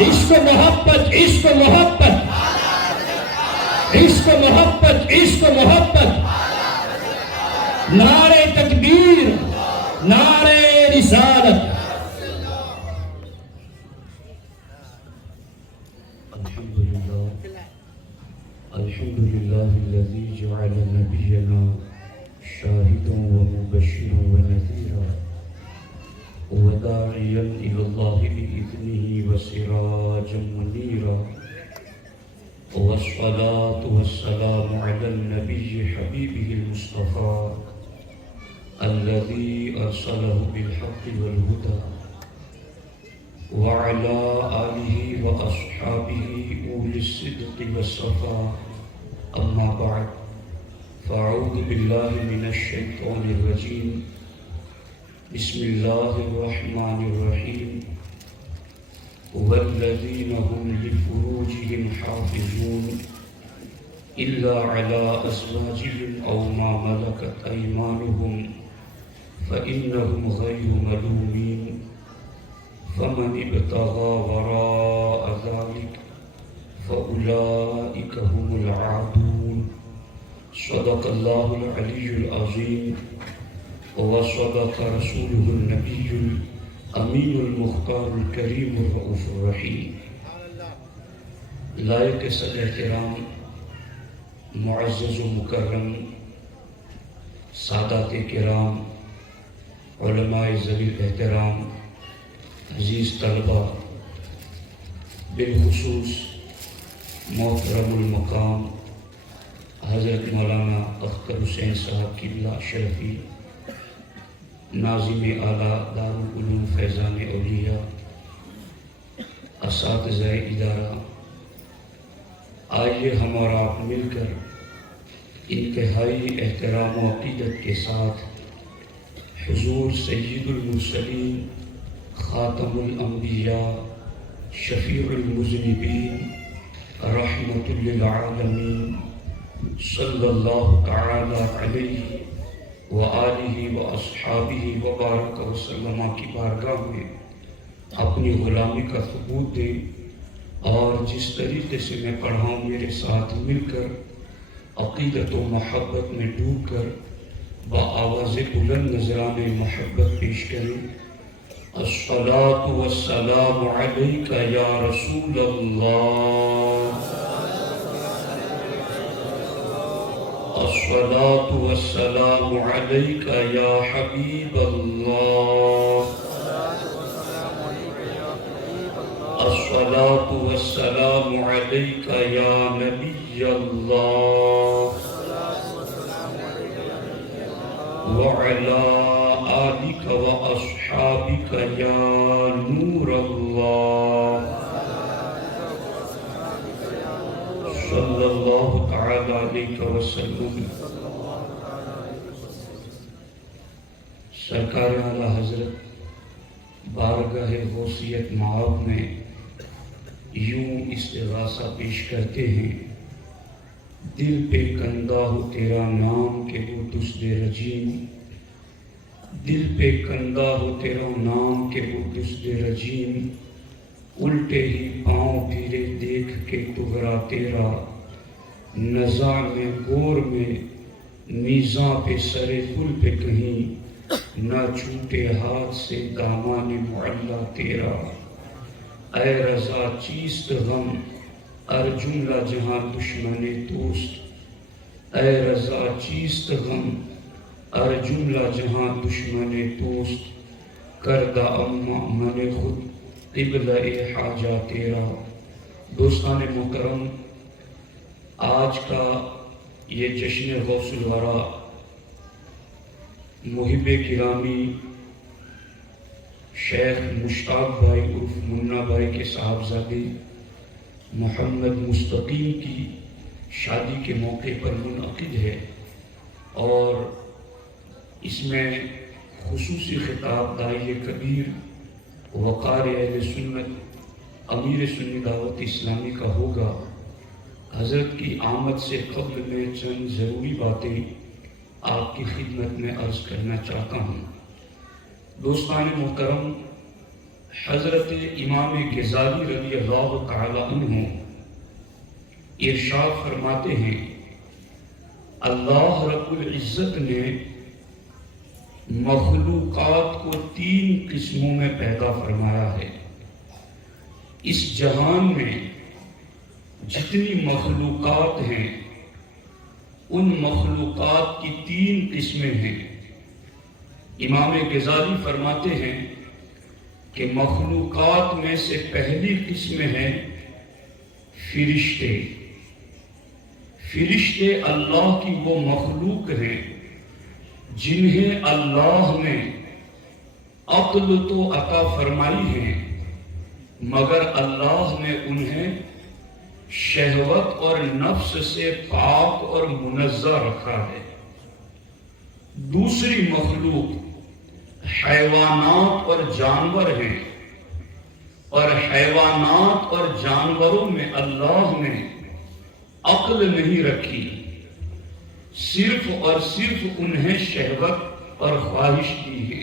عشق محبت عشق محبت عشق محبت عشق محبت نعرے تکبیر نعرے رسالت الحمد لله الذي جعل نبينا شاهدا ومبشرا ونذيرا وداعيا إلى الله بإذنه وسراجا منيرا والصلاة والسلام على النبي حبيبه المصطفى الذي أرسله بالحق والهدى وعلى آله وأصحابه أولي الصدق والصفاء أما بعد فأعوذ بالله من الشيطان الرجيم بسم الله الرحمن الرحيم والذين هم لفروجهم حافظون إلا على أزواجهم أو ما ملكت أيمانهم فإنهم غير ملومين فمن ابتغى وراء ذلك فأولئك هم العادون صدق الله العلي العظيم وصدق رسوله النبي الأمين المختار الكريم الرؤوف الرحيم لائق صدر احترام معزز و مکرم سادات کرام علماء ذوی الاحترام عزیز طلبہ بالخصوص محترم المقام حضرت مولانا اختر حسین صاحب قبلہ شرفی ناظم اعلیٰ دارالعلوم فیضان اولیاء اساتذہ ادارہ آئیے ہم اور آپ مل کر انتہائی احترام و عقیدت کے ساتھ حضور سید المرسلین خاتم الانبیاء شفیع المذنبین رحمت للعالمین صلی اللہ تعالی علیہ وآلہ واصحابہ وبارک وسلم کی بارگاہ میں اپنی غلامی کا ثبوت دیں اور جس طریقے سے میں پڑھاؤں میرے ساتھ مل کر عقیدت و محبت میں ڈوب کر بآواز بلند نذرانِ محبت پیش کریں الصلاة والسلام علیک یا رسول اللہ الصلاة والسلام علیک یا حبیب اللہ الصلاة والسلام علیک یا نبی اللہ وعلا آلک وأصحابک یا نور اللہ صلی اللہ تعالی علیہ وسلم سرکار اعلیٰ حضرت بارگاہ غوثیت معاب میں یوں استغاثہ پیش کرتے ہیں دل پہ کندہ ہو تیرا نام کہ وہ دزد رجیم دل پہ کندہ ہو تیرا نام کہ وہ دزد رجیم الٹے ہی پاؤں پھیرے دیکھ کے تغرا تیرا نزاع میں گور میں میزاں پہ سر پل پہ کہیں نہ چھوٹے ہاتھ سے دامان معلیٰ تیرا اے رضا چیست غم ار جملہ جہاں دشمن دوست اے رضا چیست غم ار جملہ جہاں دشمن دوست کردہ اما من خود قبلہ حاجہ تیرا دوستان محترم آج کا یہ جشن غوث الورا محب گرامی شیخ مشتاق بھائی عرف منا بھائی کے صاحبزادے محمد مستقیم کی شادی کے موقع پر منعقد ہے اور اس میں خصوصی خطاب داعی کبیر وقار اہل سنت امیر سنی دعوت اسلامی کا ہوگا حضرت کی آمد سے قبل میں چند ضروری باتیں آپ کی خدمت میں عرض کرنا چاہتا ہوں دوستان محترم حضرت امام غزالی رضی اللہ تعالی عنہ ارشاد فرماتے ہیں اللہ رب العزت نے مخلوقات کو 3 قسموں میں پیدا فرمایا ہے۔ اس جہان میں جتنی مخلوقات ہیں ان مخلوقات کی 3 قسمیں ہیں۔ امام غزالی فرماتے ہیں کہ مخلوقات میں سے پہلی قسم ہے فرشتے۔ فرشتے اللہ کی وہ مخلوق ہیں جنہیں اللہ نے عقل تو عطا فرمائی ہے مگر اللہ نے انہیں شہوت اور نفس سے پاک اور منزہ رکھا ہے۔ دوسری مخلوق حیوانات اور جانور ہیں، اور حیوانات اور جانوروں میں اللہ نے عقل نہیں رکھی، صرف اور صرف انہیں شہوت اور خواہش دی ہے۔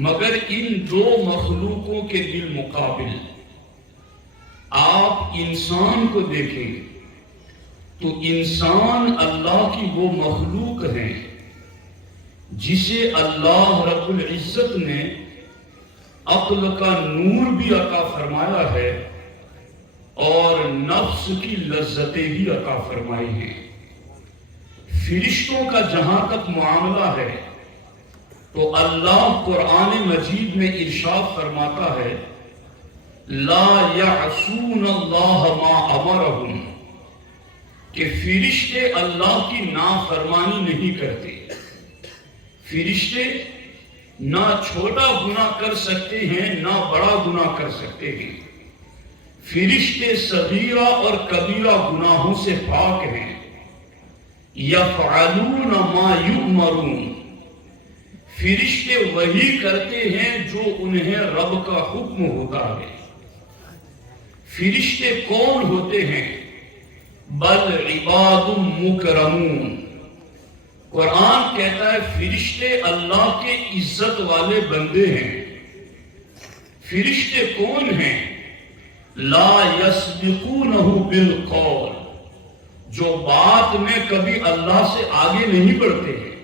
مگر ان 2 مخلوقوں کے بالمقابل آپ انسان کو دیکھیں تو انسان اللہ کی وہ مخلوق ہے جسے اللہ رب العزت نے عقل کا نور بھی عطا فرمایا ہے اور نفس کی لذتیں بھی عطا فرمائی ہیں۔ فرشتوں کا جہاں تک معاملہ ہے تو اللہ قرآن مجید میں ارشاد فرماتا ہے لا یعصون اللہ ما امرہم، کہ فرشتے اللہ کی نافرمانی نہیں کرتے۔ فرشتے نہ چھوٹا گناہ کر سکتے ہیں نہ بڑا گناہ کر سکتے ہیں۔ فرشتے صغیرہ اور کبیرہ گناہوں سے پاک ہیں۔ یفعلون ما یؤمرون، فرشتے وہی کرتے ہیں جو انہیں رب کا حکم ہوتا ہے۔ فرشتے کون ہوتے ہیں؟ بل عباد مکرمون، قرآن کہتا ہے فرشتے اللہ کے عزت والے بندے ہیں۔ فرشتے کون ہیں؟ لا یسبقونہ بالقول، جو بات میں کبھی اللہ سے آگے نہیں بڑھتے ہیں۔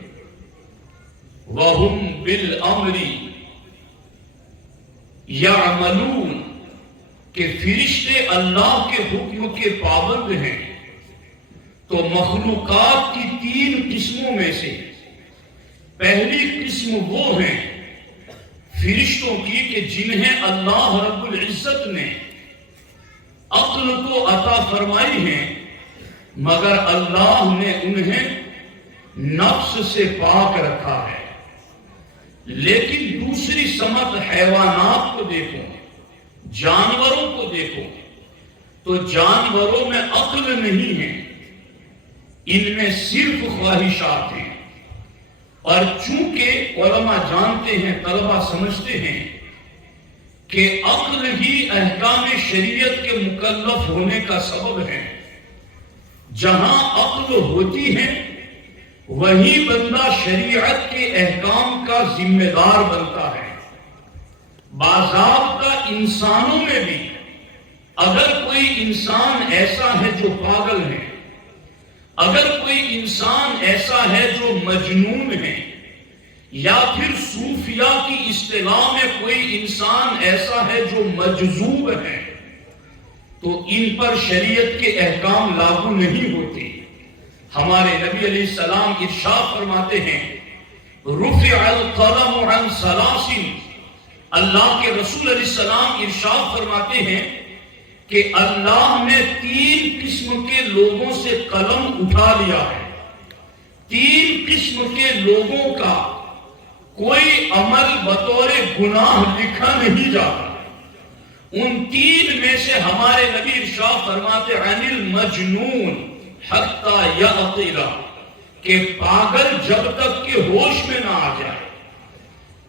وَهُمْ بِالْأَمْرِ يَعْمَلُونَ، کہ فرشتے اللہ کے حکم کے پابند ہیں۔ تو مخلوقات کی 3 قسموں میں سے پہلی قسم وہ ہیں فرشتوں کی کہ جنہیں اللہ رب العزت نے عقل کو عطا فرمائی ہے مگر اللہ نے انہیں نفس سے پاک رکھا ہے۔ لیکن دوسری سمت حیوانات کو دیکھو، جانوروں کو دیکھو تو جانوروں میں عقل نہیں ہے، ان میں صرف خواہشات ہیں۔ اور چونکہ علماء جانتے ہیں، طلبہ سمجھتے ہیں کہ عقل ہی احکام شریعت کے مکلف ہونے کا سبب ہے، جہاں عقل ہوتی ہے وہی بندہ شریعت کے احکام کا ذمہ دار بنتا ہے۔ باضابطہ انسانوں میں بھی اگر کوئی انسان ایسا ہے جو پاگل ہے، اگر کوئی انسان ایسا ہے جو مجنون ہے، یا پھر صوفیاء کی اصطلاح میں کوئی انسان ایسا ہے جو مجذوب ہے، تو ان پر شریعت کے احکام لاگو نہیں ہوتے۔ ہمارے نبی علیہ السلام ارشاد فرماتے ہیں رفع القلم عن ثلاث، اللہ کے رسول علیہ السلام ارشاد فرماتے ہیں کہ اللہ نے 3 قسم کے لوگوں سے قلم اٹھا لیا ہے۔ 3 قسم کے لوگوں کا کوئی عمل بطور گناہ لکھا نہیں جاتا۔ ان 3 میں سے ہمارے نبی ارشاد فرماتے عن المجنون حتی یعقل، کہ پاگل جب تک کہ ہوش میں نہ آ جائے،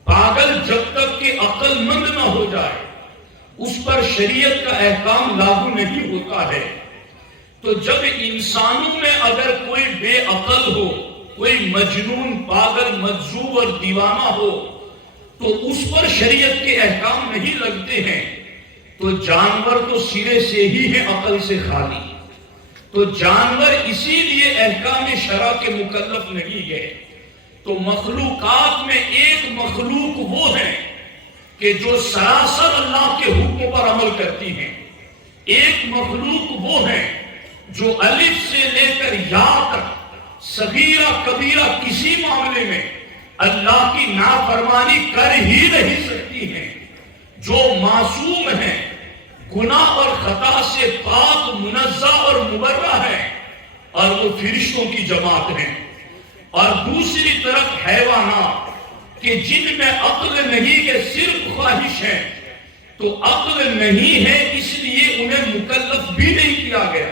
پاگل جب تک کہ عقل مند نہ ہو جائے، اس پر شریعت کا احکام لاگو نہیں ہوتا ہے۔ تو جب انسانوں میں اگر کوئی بے عقل ہو، کوئی مجنون، پاگل، مجذوب اور دیوانہ ہو، تو اس پر شریعت کے احکام نہیں لگتے ہیں، تو جانور تو سرے سے ہی ہے عقل سے خالی، تو جانور اسی لیے احکام شرع کے مکلف نہیں ہے۔ تو مخلوقات میں ایک مخلوق وہ ہے کہ جو سراسر اللہ کے حکم پر عمل کرتی ہیں، ایک مخلوق وہ ہے جو الف سے لے کر یا تک صغیرہ کبیرہ کسی معاملے میں اللہ کی نافرمانی کر ہی نہیں سکتی ہیں، جو معصوم ہے، گناہ اور خطا سے پاک منزہ اور مبرہ ہے، اور وہ فرشتوں کی جماعت ہیں۔ اور دوسری طرف حیوانات کہ جن میں عقل نہیں کہ صرف خواہش ہے، تو عقل نہیں ہے اس لیے انہیں مکلف بھی نہیں کیا گیا،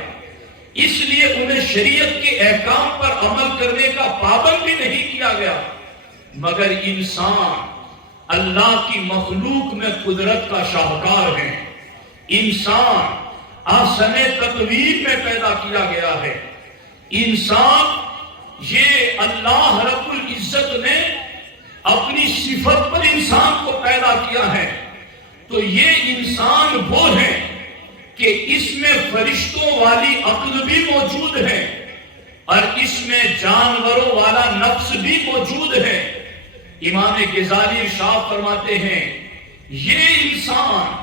اس لیے انہیں شریعت کے احکام پر عمل کرنے کا پابند بھی نہیں کیا گیا۔ مگر انسان اللہ کی مخلوق میں قدرت کا شاہکار ہے، انسان احسن تقویم میں پیدا کیا گیا ہے، انسان یہ اللہ رب العزت نے اپنی صفت پر انسان کو پیدا کیا ہے۔ تو یہ انسان وہ ہے کہ اس میں فرشتوں والی عقل بھی موجود ہے اور اس میں جانوروں والا نفس بھی موجود ہے۔ امام غزالی ارشاد فرماتے ہیں یہ انسان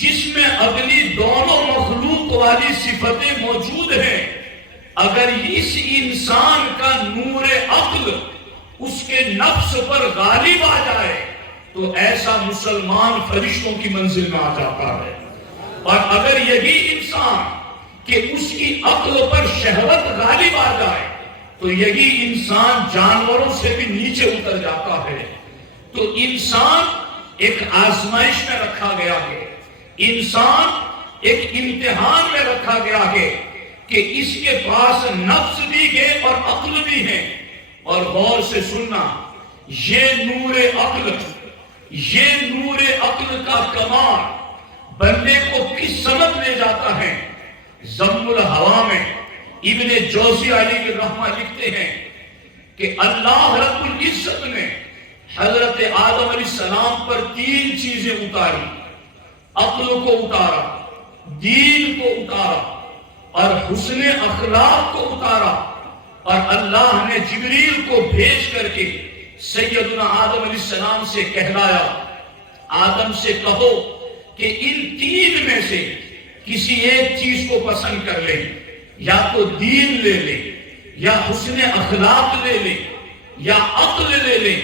جس میں اگلی دونوں مخلوق والی صفتیں موجود ہیں، اگر اس انسان کا نور عقل اس کے نفس پر غالب آ جائے تو ایسا مسلمان فرشتوں کی منزل میں آ جاتا ہے، اور اگر یہی انسان کہ اس کی عقل پر شہوت غالب آ جائے تو یہی انسان جانوروں سے بھی نیچے اتر جاتا ہے۔ تو انسان ایک آزمائش میں رکھا گیا ہے، انسان ایک امتحان میں رکھا گیا ہے کہ اس کے پاس نفس بھی ہے اور عقل بھی ہے۔ اور غور سے سننا، یہ نور عقل کا کمال بندے کو کس سمت لے جاتا ہے۔ ذم الہوا میں ابن جوزی علیہ الرحمہ لکھتے ہیں کہ اللہ رب العزت نے حضرت آدم علیہ السلام پر 3 چیزیں اتاری، عقل کو اتارا، دین کو اتارا اور حسن اخلاق کو اتارا، اور اللہ نے جبریل کو بھیج کر کے سیدنا آدم علیہ السلام سے کہلایا آدم سے کہو کہ ان 3 میں سے کسی ایک چیز کو پسند کر لیں، یا تو دین لے لے، یا حسن اخلاق لے لے، یا عقل لے لے،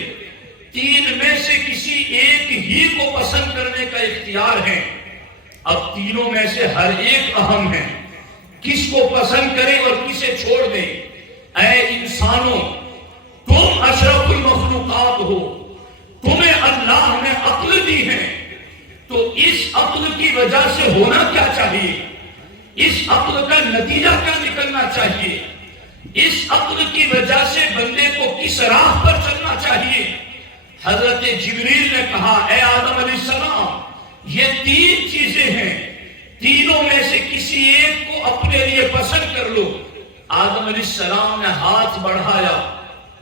3 میں سے کسی ایک ہی کو پسند کرنے کا اختیار ہے۔ اب تینوں میں سے ہر ایک اہم ہے، کس کو پسند کرے اور کسے چھوڑ دے۔ اے انسانوں، تم اشرف المخلوقات ہو، تمہیں اللہ نے عقل دی ہے، تو اس عقل کی وجہ سے ہونا کیا چاہیے، اس عقل کا نتیجہ کیا نکلنا چاہیے، اس عقل کی وجہ سے بندے کو کس راہ پر چلنا چاہیے۔ حضرت جبریل نے کہا اے آدم علیہ السلام، یہ 3 چیزیں ہیں، تینوں میں سے کسی ایک کو اپنے لیے پسند کر لو۔ آدم علیہ السلام نے ہاتھ بڑھایا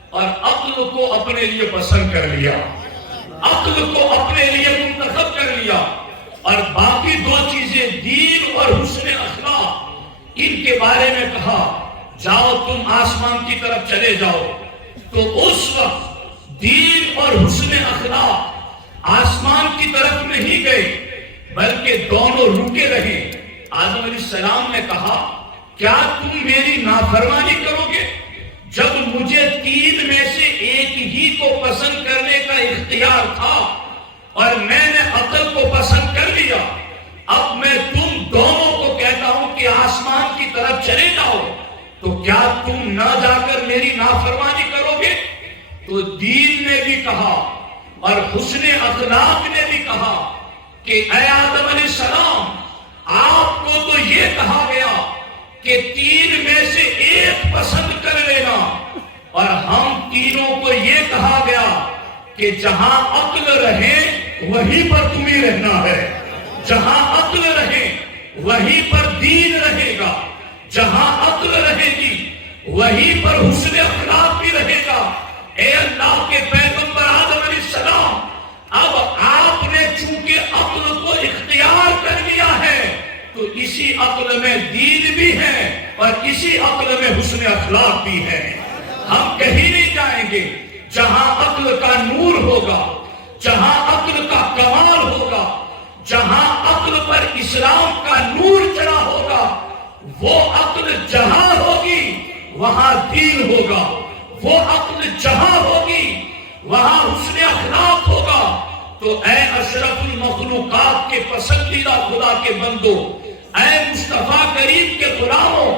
اور عقل کو اپنے لیے پسند کر لیا، عقل کو اپنے لیے منتخب کر لیا، اور باقی 2 چیزیں دین اور حسن اخلاق، ان کے بارے میں کہا جاؤ تم آسمان کی طرف چلے جاؤ۔ تو اس وقت دین اور حسن اخلاق آسمان کی طرف نہیں گئے بلکہ دونوں رکے رہے۔ آدم علیہ السلام نے کہا کیا تم میری نافرمانی کرو گے؟ جب مجھے 3 میں سے ایک ہی کو پسند کرنے کا اختیار تھا اور میں نے عقل کو پسند کر لیا، اب میں تم دونوں کو کہتا ہوں کہ آسمان کی طرف چلے جاؤ، تو کیا تم نہ جا کر میری نافرمانی کرو گے؟ تو دین نے بھی کہا اور حسن اخلاق نے بھی کہا کہ اے آدم علیہ السلام، آپ کو تو یہ کہا گیا کہ 3 میں سے ایک پسند کر لینا، اور ہم تینوں کو یہ کہا گیا کہ جہاں عقل رہے وہیں پر تمہیں رہنا ہے، جہاں عقل رہے وہیں پر دین رہے گا، جہاں عقل رہے گی وہیں پر حسن اخلاق بھی رہے گا۔ اے اللہ کے پیغمبر آدم علیہ السلام، اب آپ نے چونکہ عقل کو اختیار کر لیا ہے تو اسی عقل میں دین بھی ہے اور اسی عقل میں حسن اخلاق بھی ہے. ہم کہیں نہیں جائیں گے. جہاں عقل کا نور ہوگا، جہاں عقل کا کمال ہوگا، جہاں عقل پر اسلام کا نور چڑھا ہوگا، وہ عقل جہاں ہوگی وہاں دین ہوگا. وہ عقل جہاں ہوگی وہاں حسن اخلاق ہوگا. تو اے اشرف المخلوقات کے پسندیدہ خدا کے بندو، اے مصطفیٰ کریم کے غلاموں،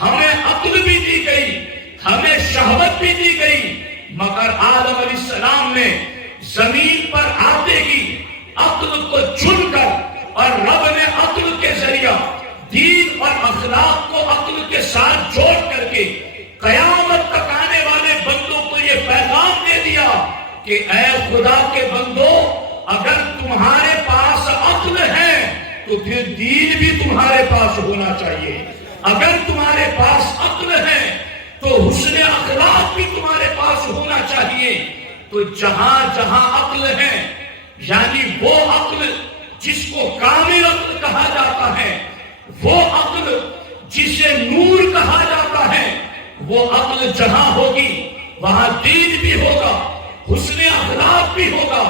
ہمیں عقل بھی دی گئی، ہمیں شہوت بھی دی گئی، مگر آدم علیہ السلام نے زمین پر آتے ہی عقل کو چن کر اور رب نے عقل کے ذریعہ دین اور اخلاق کو عقل کے ساتھ جوڑ کر کے قیامت تک آنے والے بندوں کو یہ پیغام دے دیا کہ اے خدا کے بندو، اگر تمہارے پاس عقل ہے تو پھر دین بھی تمہارے پاس ہونا چاہیے. اگر تمہارے پاس عقل ہے تو حسن اخلاق بھی تمہارے پاس ہونا چاہیے. تو جہاں جہاں عقل ہے، یعنی وہ عقل جس کو کامل عقل کہا جاتا ہے، وہ عقل جسے نور کہا جاتا ہے، وہ عقل جہاں ہوگی وہاں دین بھی ہوگا، حسن اخلاق بھی ہوگا.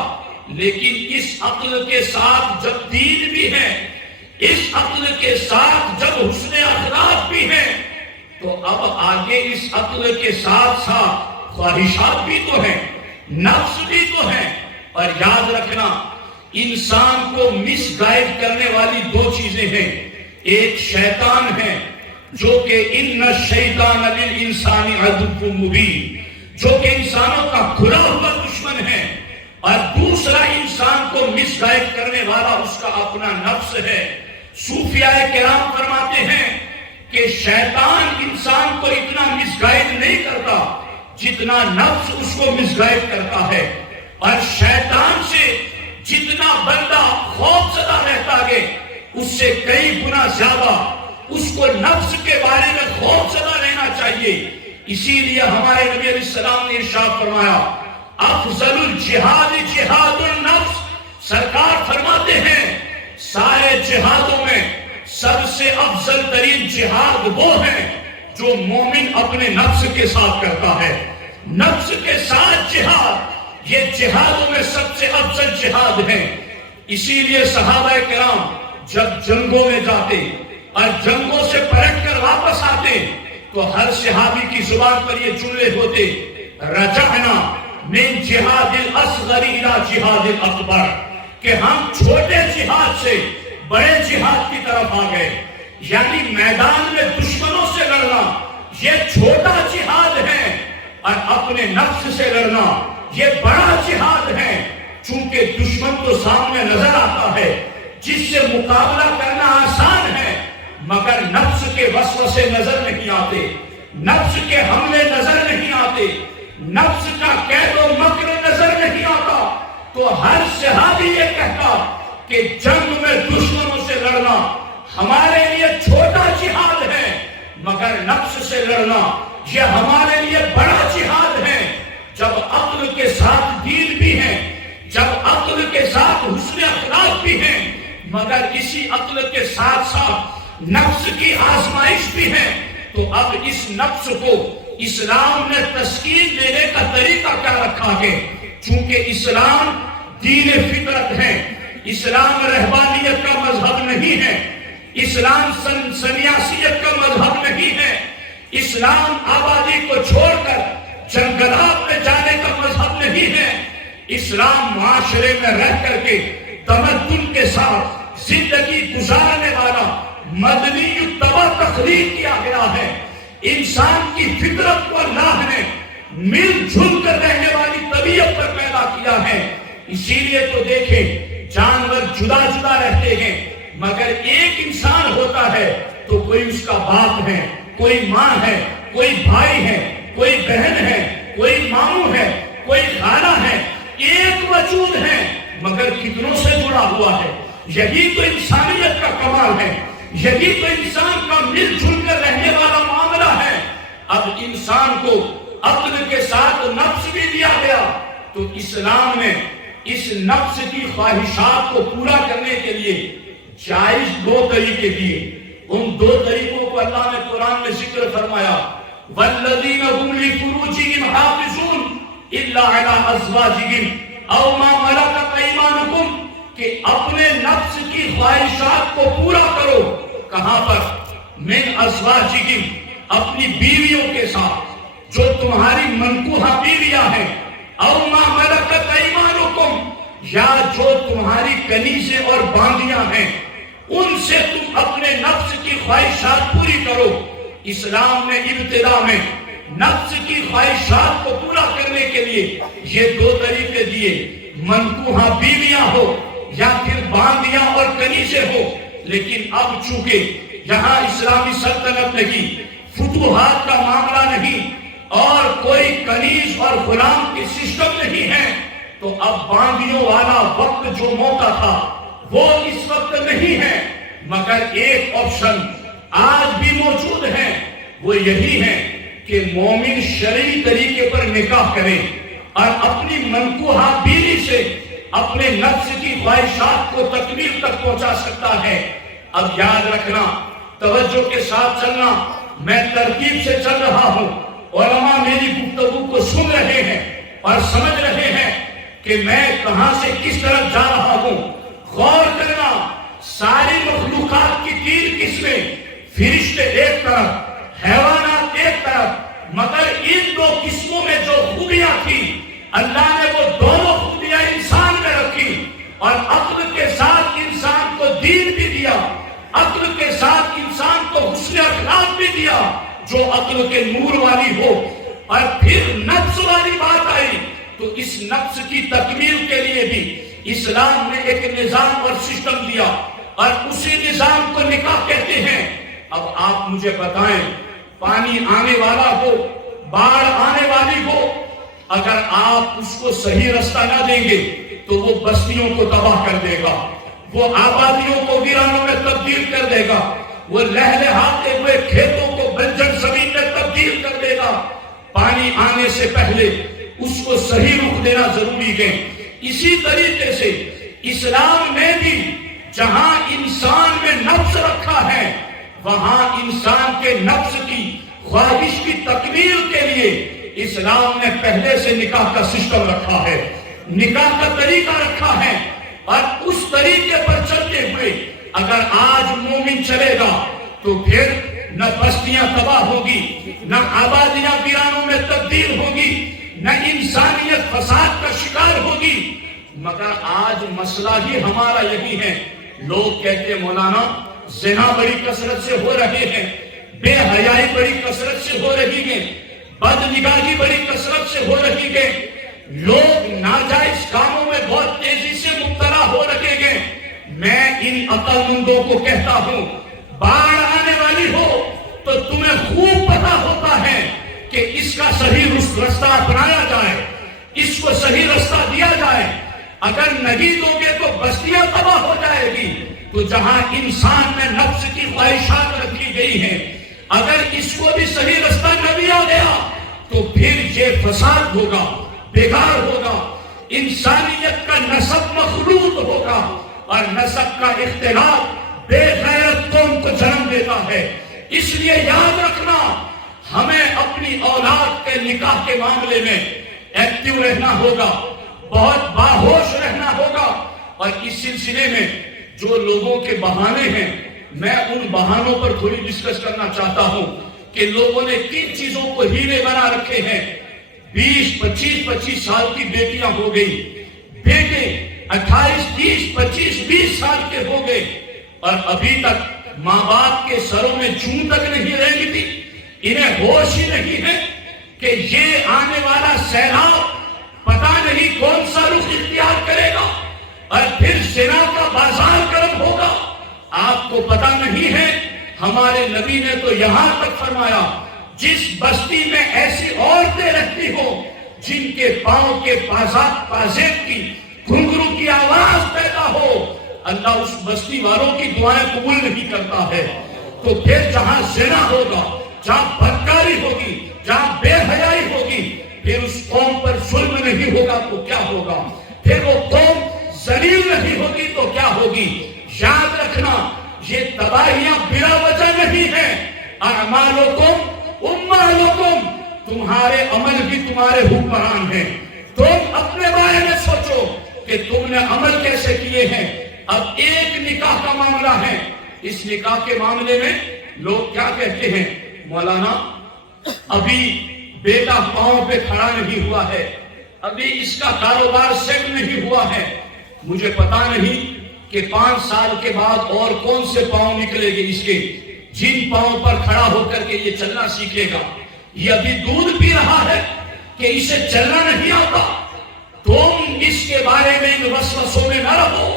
لیکن اس عقل کے ساتھ جب دین بھی ہے، اس عقل کے ساتھ جب حسن اخلاق بھی ہے، تو اب آگے اس عقل کے ساتھ ساتھ خواہشات بھی تو ہیں، نفس بھی تو ہیں. اور یاد رکھنا، انسان کو مس گائیڈ کرنے والی دو چیزیں ہیں. ایک شیطان ہے جو کہ ان الشیطان للانسان عدو مبین، جو کہ انسانوں کا کھلا ہوا دشمن ہے. اور دوسرا انسان کو مس گائیڈ کرنے والا اس کا اپنا نفس ہے. صوفیاء کرام فرماتے ہیں کہ شیطان انسان کو اتنا مس گائیڈ نہیں کرتا جتنا نفس اس کو مس گائیڈ کرتا ہے. اور شیطان سے جتنا بندہ خوف زدہ رہتا ہے، اس سے کئی گنا زیادہ اس کو نفس کے بارے میں خوف زدہ رہنا چاہیے. اسی لیے ہمارے نبی علیہ السلام نے ارشاد فرمایا، افضل الجہاد جہاد النفس. سرکار فرماتے ہیں سارے جہادوں میں سب سے افضل ترین جہاد وہ ہے جو مومن اپنے نفس کے ساتھ کرتا ہے. نفس کے ساتھ جہاد، یہ جہادوں میں سب سے افضل جہاد ہے. اسی لیے صحابہ کرام جب جنگوں میں جاتے اور جنگوں سے پلٹ کر واپس آتے تو ہر صحابی کی زبان پر یہ جملے ہوتے، رجعنا من جہاد الاصغر الى جہاد الاکبر، کہ ہم چھوٹے جہاد سے بڑے جہاد کی طرف آ گئے. یعنی میدان میں دشمنوں سے لڑنا یہ چھوٹا جہاد ہے، اور اپنے نفس سے لڑنا یہ بڑا جہاد ہے. چونکہ دشمن تو سامنے نظر آتا ہے جس سے مقابلہ کرنا آسان ہے، مگر نفس کے وسوسے نظر نہیں آتے، نفس کے حملے نظر نہیں آتے، نفس کا قید و مکر نظر نہیں آتا. تو ہر صحابی یہ کہتا کہ جنگ میں دشمنوں سے لڑنا ہمارے لیے چھوٹا جہاد ہے، مگر نفس سے لڑنا یہ ہمارے لیے بڑا جہاد ہے. جب عقل کے ساتھ دین بھی ہے، جب عقل کے ساتھ حسن اخلاق بھی ہے، مگر اسی عقل کے ساتھ ساتھ نفس کی آزمائش بھی ہے، تو اب اس نفس کو اسلام نے تسکین دینے کا طریقہ کیا رکھا ہے؟ چونکہ اسلام دین فطرت ہے، اسلام رہبانیت کا مذہب نہیں ہے، اسلام سنیاسیت کا مذہب نہیں ہے، اسلام آبادی کو چھوڑ کر جنگلات میں جانے کا مذہب نہیں ہے. اسلام معاشرے میں رہ کر کے تمدن کے ساتھ زندگی گزارنے والا مدنی طبع تخلیق کیا گیا ہے. انسان کی فطرت کو اللہ نے مل جل کر رہنے والی طبیعت پر پیدا کیا ہے. اسی لیے تو دیکھیں جانور جدا جدا رہتے ہیں، مگر ایک انسان ہوتا ہے تو کوئی اس کا باپ ہے، کوئی ماں ہے، کوئی بھائی ہے، کوئی بہن ہے، کوئی ماموں ہے، کوئی خالہ ہے، ایک وجود ہے مگر کتنوں سے جڑا ہوا ہے. یہی تو انسانیت کا کمال ہے، یہی تو انسان کا مل جل کر رہنے والا معاملہ ہے. اب انسان کو عقل کے ساتھ نفس بھی دیا گیا، تو اسلام نے اس نفس کی خواہشات کو پورا کرنے کے لیے جائز دو طریقے دیے. ان دو طریقوں کو اللہ نے قرآن میں ذکر فرمایا. والذین هم لفروجهم حافظون الا علی ازواجهم او ما ملکت ایمانکم، کہ اپنے نفس کی خواہشات کو پورا کرو. کہاں پر؟ من ازواجہم، اپنی بیویوں کے ساتھ جو تمہاری منکوحہ بیویاں ہیں. او ما ملکت ایمانکم، یا جو تمہاری کنیزیں اور باندیاں ہیں، ان سے تم اپنے نفس کی خواہشات پوری کرو. اسلام نے ابتدا میں نفس کی خواہشات کو پورا کرنے کے لیے یہ دو طریقے دیے. منکوحہ بیویاں ہو یا پھر باندیاں اور کنیزیں ہو. لیکن اب چونکہ یہاں اسلامی سلطنت نہیں، فتوحات کا معاملہ نہیں، اور کوئی کنیز اور غلام کی سسٹم نہیں ہے، تو اب باندیوں والا وقت جو موقع تھا وہ اس وقت نہیں ہے. مگر ایک آپشن آج بھی موجود ہے، وہ یہی ہے کہ مومن شرعی طریقے پر نکاح کرے اور اپنی منکوحہ بیوی سے اپنے نفس کی خواہشات کو تکمیل تک پہنچا سکتا ہے. اب یاد رکھنا، توجہ کے ساتھ چلنا، میں ترتیب سے چل رہا ہوں. علماء میری گفتگو کو سن رہے ہیں اور سمجھ رہے ہیں کہ میں کہاں سے کس طرف جا رہا ہوں. غور کرنا، ساری مخلوقات کی تین قسمیں، فرشتے ایک طرف، حیوانات ایک طرف، مگر ان دو قسموں میں جو خوبیاں تھی اللہ نے وہ دونوں خوبیاں انسان میں رکھی. اور عقل کے ساتھ انسان کو دین بھی دیا، عقل کے ساتھ انسان کو حسن اخلاق بھی دیا جو عقل کے نور والی ہو. اور پھر نفس والی بات آئی تو اس نفس کی تکمیل کے لیے بھی اسلام نے ایک نظام اور سسٹم دیا، اور اسی نظام کو نکاح کہتے ہیں. اب آپ مجھے بتائیں، پانی آنے والا ہو، باڑھ آنے والی ہو، اگر آپ اس کو صحیح رستہ نہ دیں گے تو وہ بستیوں کو تباہ کر دے گا، وہ آبادیوں کو ویرانوں میں تبدیل کر دے گا، وہ لہلہاتے ہوئے کھیتوں کو بنجر زمین میں تبدیل کر دے گا. پانی آنے سے پہلے اس کو صحیح رخ دینا ضروری ہے. اسی طریقے سے اسلام نے بھی جہاں انسان میں نفس رکھا ہے، وہاں انسان کے نفس کی خواہش کی تکمیل کے لیے اسلام نے پہلے سے نکاح کا سسٹم رکھا ہے، نکاح کا طریقہ رکھا ہے. اور اس طریقے پر چلتے ہوئے اگر آج مومن چلے گا تو پھر نہ بستیاں تباہ ہوگی، نہ آبادیاں ویرانوں میں تبدیل ہوگی، نہ انسانیت فساد کا شکار ہوگی. مگر آج مسئلہ ہی ہمارا یہی ہے. لوگ کہتے ہیں مولانا زنا بڑی کثرت سے ہو رہے ہیں، بے حیائی بڑی کثرت سے ہو رہی ہے، بد نگاہی بڑی کثرت سے ہو رہی ہے، لوگ ناجائز کاموں میں بہت تیزی سے مبتلا ہو رہے ہیں. میں ان عقل مندوں کو کہتا ہوں، باڑھ آنے والی ہو تو تمہیں خوب پتا ہوتا ہے کہ اس کا صحیح رستہ اپنایا جائے، اس کو صحیح رستہ دیا جائے. اگر نہیں دو گے تو بستیاں تباہ ہو جائے گی. تو جہاں انسان میں نفس کی خواہشات رکھی گئی ہیں، اگر اس کو بھی صحیح رستہ نہ دیا گیا تو پھر یہ فساد ہوگا، بیکار ہوگا، انسانیت کا نسب مخلوط ہوگا، اور نسب کا اختلاف بے غیرت قوم کو جنم دیتا ہے. اس لیے یاد رکھنا، ہمیں اپنی اولاد کے نکاح کے معاملے میں ایکٹیو رہنا ہوگا، بہت باہوش رہنا ہوگا. اور اس سلسلے میں جو لوگوں کے بہانے ہیں، میں ان بہانوں پر تھوڑی ڈسکس کرنا چاہتا ہوں کہ لوگوں نے کن چیزوں کو ہیرے بنا رکھے ہیں. 20-25 سال کی بیٹیاں ہو گئی، بیٹے 28, 30, 25, 20 سال کے ہو گئے، اور ابھی تک ماں باپ کے سروں میں چون تک نہیں رینگتی. انہیں ہوش ہی نہیں ہے کہ یہ آنے والا سیلاب پتہ نہیں کون سا رخ اختیار کرے گا، اور پھر زنا کا بازار گرم ہوگا. آپ کو پتہ نہیں ہے، ہمارے نبی نے تو یہاں تک فرمایا، جس بستی میں ایسی عورتیں رہتی ہو جن کے پاؤں کے پازیب کی گھنگرو کی آواز پیدا ہو، اللہ اس بستی والوں کی دعائیں قبول نہیں کرتا ہے. تو پھر جہاں زنا ہوگا، جہاں بدکاری ہوگی، جہاں بے حیائی ہوگی، پھر اس قوم پر ظلم نہیں ہوگا تو کیا ہوگا؟ پھر وہ قوم ذلیل نہیں ہوگی تو کیا ہوگی؟ یاد رکھنا یہ تباہیاں بلا وجہ نہیں ہیں. اعمالکم اموالکم، تمہارے عمل بھی تمہارے حکمران ہیں. تم اپنے بارے میں سوچو کہ تم نے عمل کیسے کیے ہیں. اب ایک نکاح کا معاملہ ہے. اس نکاح کے معاملے میں لوگ کیا کہتے ہیں؟ مولانا ابھی بیٹا پاؤں پہ کھڑا نہیں ہوا ہے، ابھی اس کا کاروبار سیٹ نہیں ہوا ہے. مجھے پتا نہیں کہ 5 سال کے بعد اور کون سے پاؤں نکلے گے اس کے، جن پاؤں پر کھڑا ہو کر کے یہ چلنا سیکھے گا. یہ ابھی دودھ پی رہا ہے کہ اسے چلنا نہیں آتا. تم اس کے بارے میں ان وسوسوں میں نہ رہو.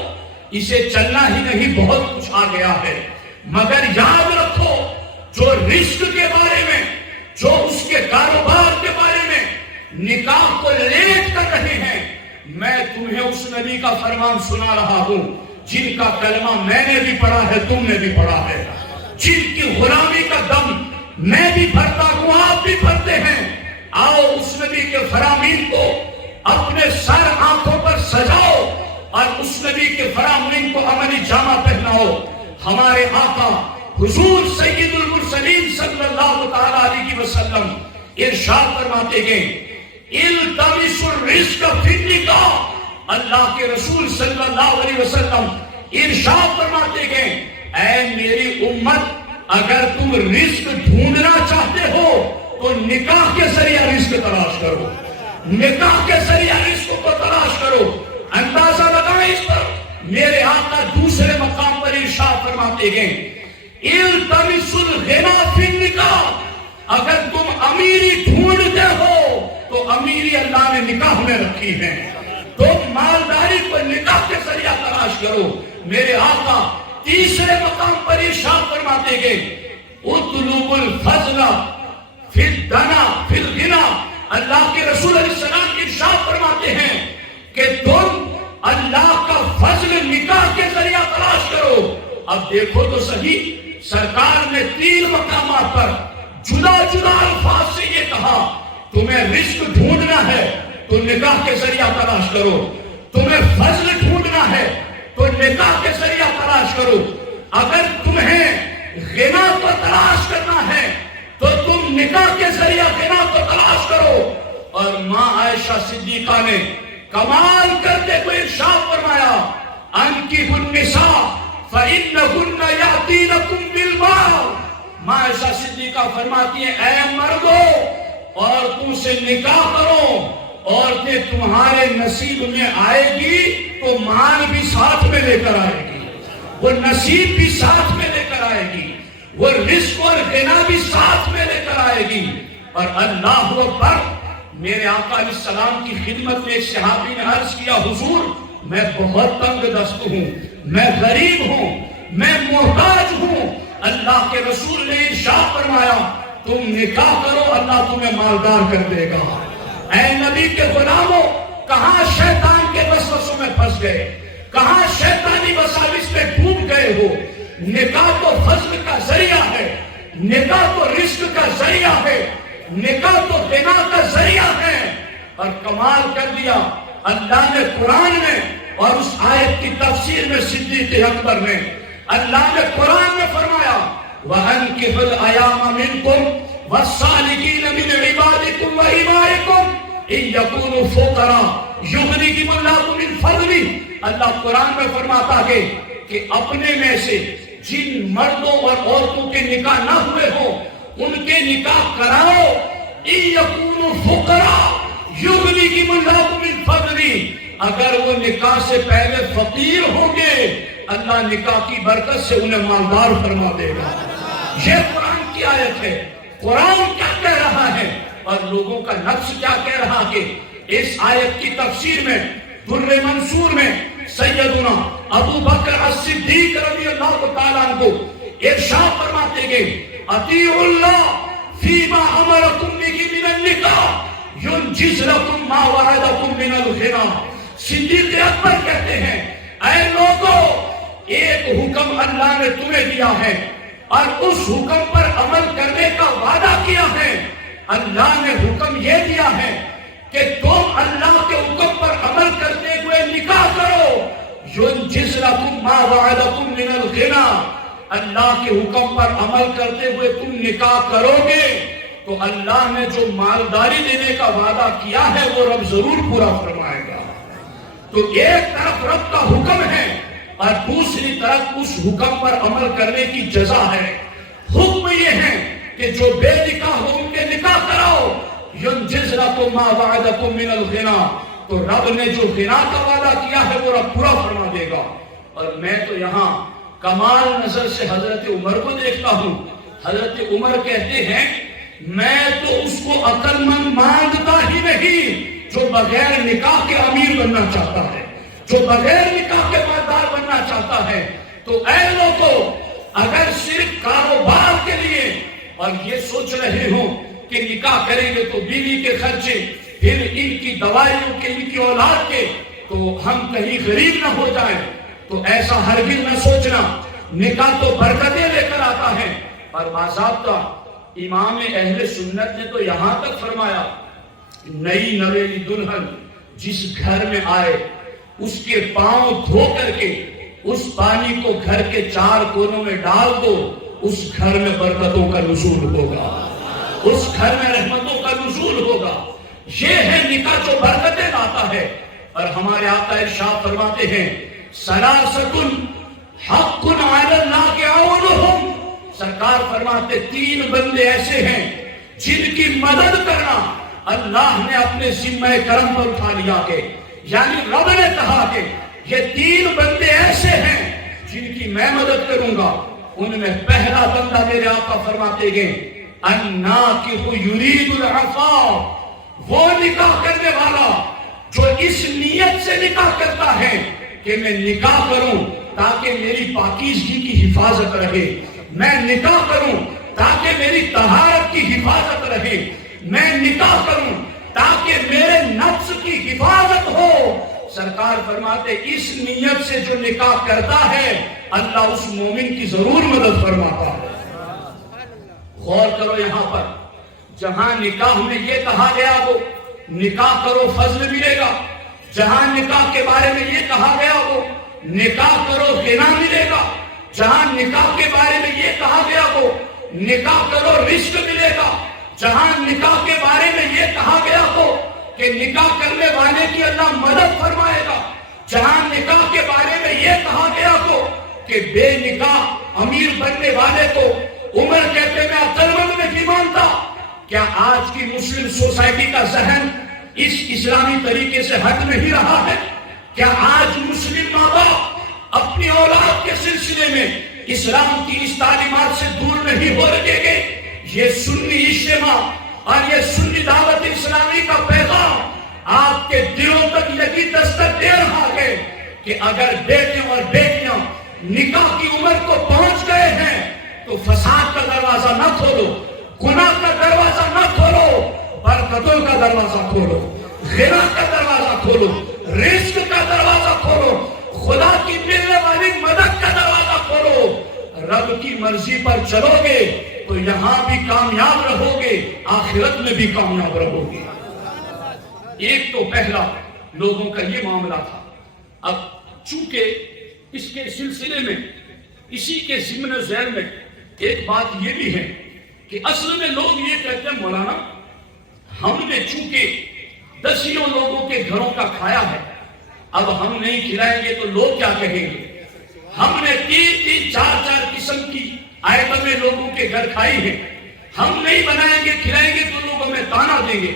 اسے چلنا ہی نہیں، بہت کچھ آ گیا ہے. مگر یاد رکھو جو رزق کے بارے میں، جو اس کے کاروبار کے بارے میں نکاح کو لیٹ کر رہے ہیں، میں تمہیں اس نبی کا فرمان سنا رہا ہوں جن کا کلمہ میں نے بھی پڑھا ہے، تم نے بھی پڑھا ہے، جن کی غلامی کا دم میں بھی بھرتا ہوں، آپ بھی بھرتے ہیں. آؤ اس نبی کے فرامین کو اپنے سر آنکھوں پر سجاؤ اور اس نبی کے فرامین کو عملی جامہ پہناؤ. ہمارے آقا حضور سید المرسلین صلی اللہ تعالی علیہ وسلم ارشاد فرماتے گئے التمسوا الرزق فی النکاح. اللہ کے رسول صلی اللہ علیہ وسلم ارشاد فرماتے گئے اے میری امت، اگر تم رزق ڈھونڈنا چاہتے ہو تو نکاح کے ذریعہ رزق تلاش کرو، نکاح کے ذریعہ رزق کو تلاش کرو. اندازہ لگائیں اس پر. میرے آقا دوسرے مقام پر ارشاد فرماتے گئے التمسوا الغنى فی النکاح. اگر تم امیری ڈھونڈتے ہو تو امیری اللہ نے نکاح میں رکھی ہے. تم مالداری کو نکاح کے ذریعہ تلاش کرو. میرے آقا تیسرے مقام پر ارشاد فرماتے گئے اطلبوا الفضل فی الدنا فی الغنى. اللہ کے رسول علیہ السلام ارشاد فرماتے ہیں کہ تم اللہ کا فضل نکاح کے ذریعہ تلاش کرو. اب دیکھو تو صحیح، سرکار نے 3 مقامات پر جدا جدا الفاظ سے یہ کہا تمہیں رزق ڈھونڈنا ہے تو نکاح کے ذریعہ تلاش کرو، تمہیں فضل ڈھونڈنا ہے تو نکاح کے ذریعہ تلاش کرو، اگر تمہیں غنا کو تلاش کرنا ہے تو تم نکاح کے ذریعہ غنا کو تلاش کرو. اور ماں عائشہ صدیقہ نے کمال کرتے ہوئے ارشاد فرمایا انکحوا النساء فإنهن یأتینکم بالمال. ماں عائشہ صدیقہ فرماتی ہیں اے مردو عورتوں سے نکاح کرو، عورتیں تمہارے نصیب میں آئے گی تو مال بھی ساتھ میں لے کر آئے گی، وہ نصیب بھی ساتھ میں لے کر آئے گی، وہ رزق اور غنا بھی ساتھ میں لے کر آئے گی. اور اللہ اکبر. میرے آقا علیہ السلام کی خدمت میں ایک صحابی نے عرض کیا حضور میں بہت تنگ دست ہوں، میں غریب ہوں، میں محتاج ہوں. اللہ کے رسول نے ارشاد فرمایا تم نکاح کرو، اللہ تمہیں مالدار کر دے گا. اے نبی کے غلاموں، کہاں شیطان کے وسوسوں میں پھنس گئے، کہاں شیطانی وساوس میں ڈوب گئے ہو. نکاح تو فضل کا ذریعہ ہے، نکاح تو رزق کا ذریعہ ہے، نکاح تو غنا کا ذریعہ ہے. اور کمال کر دیا اللہ نے قرآن میں اور اس آیت کی تفسیر میں صدیق اکبر نے اللہ نے قرآن میں فرمایا وَأَنْكِحُوا الْأَيَامَ مِنْكُمْ وَالصَّالِحِينَ مِنْ عِبَادِكُمْ وَإِمَائِكُمْ إِنْ يَكُونُوا فُقَرَاءَ يُغْنِهِمُ اللَّهُ مِنْ فَضْلِهِ. اللہ قرآن میں فرماتا ہے کہ اپنے میں سے جن مردوں اور عورتوں کے نکاح نہ ہوئے ہوں ان کے نکاح کراؤ. إِنْ يَكُونُوا فُقَرَاءَ يُغْنِهِمُ اللَّهُ مِنْ فَضْلِهِ. اگر وہ نکاح سے پہلے فقیر ہوں گے اللہ نکاح کی برکت سے انہیں مالدار فرما دے گا. یہ قرآن کی آیت ہے. قرآن کیا کہہ رہا ہے اور لوگوں کا نفس کیا کہہ رہا کہ اس آیت کی تفسیر میں در منصور میں سیدنا ابو بکر الصدیق رضی اللہ تعالیٰ عنہ ارشاد فرماتے گئے اطیعوا اللہ فیما امرکم به من النکاح ینجز لکم ما وردکم من الغنا. صدیق اکبر کہتے ہیں اے لوگو ایک حکم اللہ نے تمہیں دیا ہے اور اس حکم پر عمل کرنے کا وعدہ کیا ہے. اللہ نے حکم یہ دیا ہے کہ تم اللہ کے حکم پر عمل کرتے ہوئے نکاح کرو ينجز لكم ما وعدكم من الغنى، اللہ کے حکم پر عمل کرتے ہوئے تم نکاح کرو گے تو اللہ نے جو مالداری دینے کا وعدہ کیا ہے وہ رب ضرور پورا فرمائے گا۔ تو ایک طرف رب کا حکم ہے اور دوسری طرف اس حکم پر عمل کرنے کی جزا ہے۔ حکم یہ ہے کہ جو بے نکاح ہو ان کے نکاح کراؤ، ينجز لكم ما وعدكم من الغنى، تو رب نے جو غنا کا وعدہ کیا ہے وہ رب پورا فرما دے گا۔ اور میں تو یہاں کمال نظر سے حضرت عمر کو دیکھتا ہوں۔ حضرت عمر کہتے ہیں میں تو اس کو عقل مند مانتا ہی نہیں جو بغیر نکاح کے امیر بننا چاہتا ہے، جو بغیر نکاح کے مالدار بننا چاہتا ہے۔ تو اے لوگوں، اگر صرف کاروبار کے لیے اور یہ سوچ رہے ہو کہ نکاح کریں گے تو بیوی کے خرچے، پھر ان کی دوائیوں کے، ان کی اولاد کے، تو ہم کہیں غریب نہ ہو جائیں، تو ایسا ہرگز نہ سوچنا۔ نکاح تو برکتیں لے کر آتا ہے، اور باضابطہ امام اہل سنت نے تو یہاں تک فرمایا نئی نویلی دلہن جس گھر میں آئے اس کے پاؤں دھو کر کے اس پانی کو گھر کے 4 کونوں میں ڈال دو، اس گھر میں برکتوں کا نزول ہوگا، اس گھر میں رحمتوں کا نزول ہوگا۔ یہ ہے نکاح جو برکتیں لاتا ہے۔ اور ہمارے آقا ارشاد فرماتے ہیں ثلاثۃ حق علی اللہ عونہم، سرکار فرماتے 3 بندے ایسے ہیں جن کی مدد کرنا اللہ نے اپنے ذمہ کرم پر اٹھا لیا کہ، یعنی رب نے کہا کہ یہ 3 بندے ایسے ہیں جن کی میں مدد کروں گا۔ ان میں پہلا بندہ میرے آقا فرماتے ہیں الناکح یرید العفاف، وہ نکاح کرنے والا جو اس نیت سے نکاح کرتا ہے کہ میں نکاح کروں تاکہ میری پاکیزگی کی حفاظت رہے، میں نکاح کروں تاکہ میری طہارت کی حفاظت رہے، میں نکاح کروں تاکہ میرے نفس کی حفاظت ہو۔ سرکار فرماتے اس نیت سے جو نکاح کرتا ہے اللہ اس مومن کی ضرور مدد فرماتا ہے۔ غور کرو یہاں پر جہاں نکاح میں یہ کہا گیا وہ نکاح کرو فضل ملے گا، جہاں نکاح کے بارے میں یہ کہا گیا وہ نکاح کرو غنا ملے گا، جہاں نکاح کے بارے میں یہ کہا گیا وہ نکاح کرو رزق ملے گا، جہاں نکاح کے بارے میں یہ کہا گیا ہو کہ نکاح کرنے والے کی اللہ مدد فرمائے گا، جہاں نکاح کے بارے میں یہ کہا گیا ہو کہ بے نکاح امیر بننے والے کو عمر کہتے میں عقل مند نہیں مانتا۔ کیا آج کی مسلم سوسائٹی کا ذہن اس اسلامی طریقے سے ہٹ نہیں رہا ہے؟ کیا آج مسلم ماں باپ اپنی اولاد کے سلسلے میں اسلام کی اس تعلیمات سے دور نہیں ہو رہے گے؟ یہ سنی اجتماع اور یہ سنی دعوت اسلامی کا پیغام آپ کے دلوں تک یہی دستک دے رہا ہے کہ اگر بیٹے اور بیٹیاں نکاح کی عمر کو پہنچ گئے ہیں تو فساد کا دروازہ نہ کھولو، گناہ کا دروازہ نہ کھولو، برکتوں کا دروازہ کھولو، غنا کا دروازہ کھولو، رزق کا دروازہ کھولو، خدا کی ملنے والی مدد کا دروازہ کھولو۔ رب کی مرضی پر چلو گے تو یہاں بھی کامیاب رہو گے، آخرت میں بھی کامیاب رہو گے۔ ایک تو پہلا لوگوں کا یہ معاملہ تھا۔ اب چونکہ اس کے سلسلے میں اسی کے ضمن ذیل میں ایک بات یہ بھی ہے کہ اصل میں لوگ یہ کہتے ہیں مولانا ہم نے چونکہ 10 لوگوں کے گھروں کا کھایا ہے، اب ہم نہیں کھلائیں گے تو لوگ کیا کہیں گے؟ ہم نے 3-3 4-4 قسم کی آئٹمیں لوگوں کے گھر کھائی ہیں، ہم نہیں بنائیں گے کھلائیں گے تو لوگ ہمیں تانا دیں گے۔